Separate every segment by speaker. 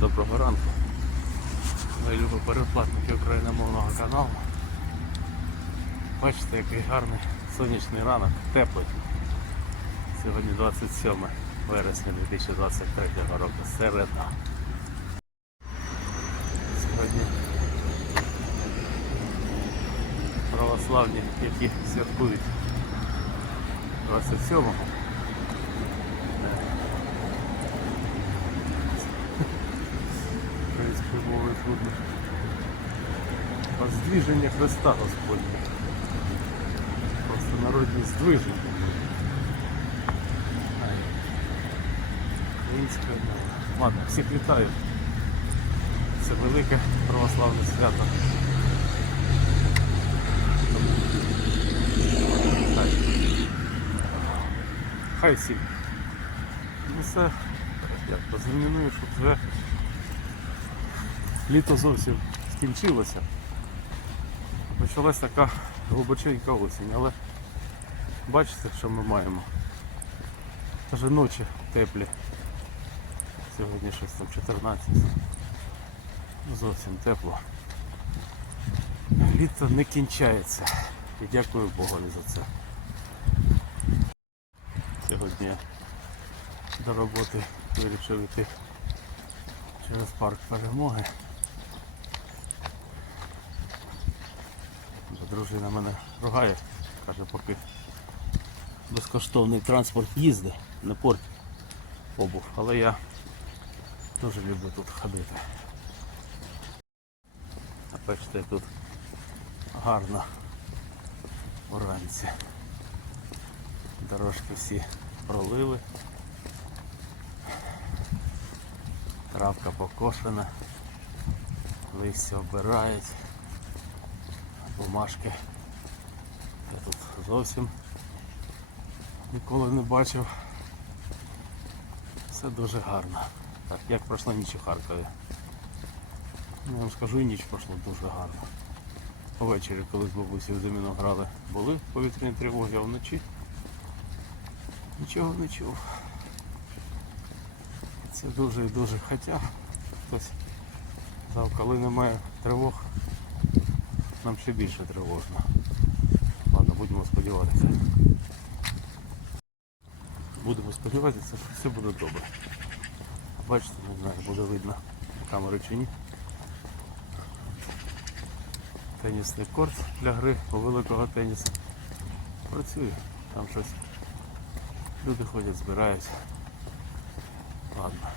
Speaker 1: Доброго ранку. Мої любі переплатники україномовного каналу. Бачите, який гарний сонячний ранок, теплий. Сьогодні 27 вересня 2023 року. Середа. Сьогодні православні, які святкують 27-го. Воздвиження Христа Господня. Просто народні здвиження. Ай. Українською мовою. Ладно, всіх вітаю. Це велике православне свято. Хай. Всім. Ну все, як позаміную, щоб вже літо зовсім скінчилося. Почалась така глибоченька осінь, але бачите, що ми маємо. Даже ночі теплі. Сьогодні щось там 14. Ну, Зовсім тепло. Літо не кінчається. І дякую Богові за це. Сьогодні до роботи вирішив йти через парк перемоги. Дружина мене ругає, каже, поки безкоштовний транспорт їздить, не порть обув. Але я дуже люблю тут ходити. Бачите, тут гарно уранці. Дорожки всі пролили. Травка покошена, листя обирають, бумажки. Я тут зовсім ніколи не бачив. Все дуже гарно. Так, як пройшла ніч у Харкові. Ну, Я вам скажу, і ніч пройшла дуже гарно. Ввечері, коли з бабусею в доміно грали, були повітряні тривоги, а вночі нічого не чув. Це дуже і дуже хоча хтось коли немає тривог, нам ще більше тривожно. Ладно, будемо сподіватися. Будемо сподіватися, що все буде добре. Бачите, не знаю, буде видно камери чи ні. Тенісний корт для гри у великого тенісу. Працює, там щось. Люди ходять, збирають. Ладно,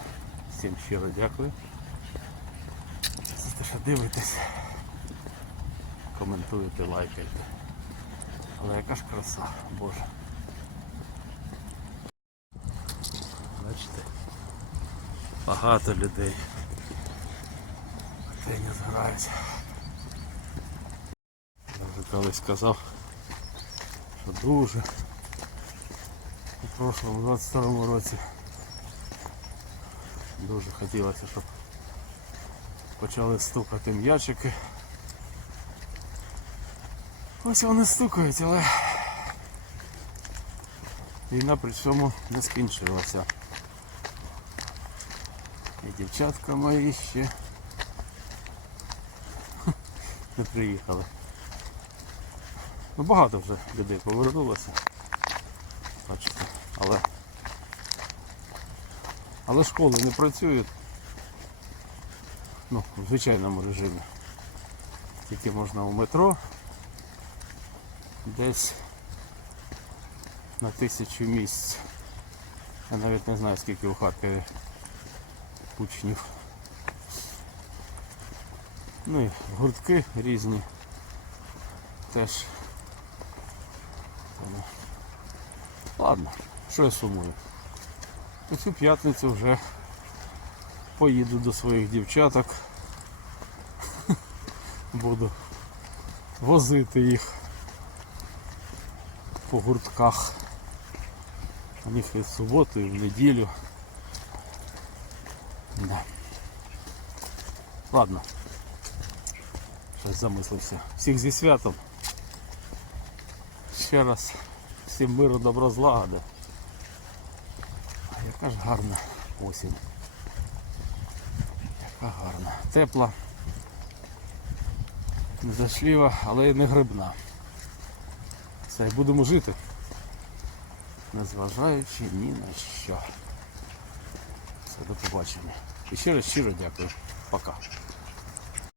Speaker 1: всім щиро дякую. За те, що дивитесь, коментуєте, лайкаєте. Але яка ж краса, Боже. Бачите, багато людей. Теніс грають. Я вже колись сказав, що дуже у прошлому 22-му році Дуже хотілося, щоб почали стукати м'ячики. Ось вони стукають, але війна при цьому не скінчилася. І дівчатка мої ще не приїхали. Ну багато вже людей повернулося. Бачите, але але школи не працюють ну, в звичайному режимі. Тільки можна у метро десь на тисячу місць. Я навіть не знаю скільки у Харкові учнів. Ну і гуртки різні теж. Ладно, що я сумую. У цю п'ятницю вже поїду до своїх дівчаток. Буду возити їх по гуртках. У них і в суботу, і в неділю. Да. Ладно. Щось замислився. Всіх зі святом. Ще раз всім миру, добро, злагоди. Яка ж гарна осінь. Така гарна. Тепла. Незашліва, але й не грибна. Все, будемо жити. Незважаючи ні на що. Все, до побачення. І ще раз щиро дякую. Пока.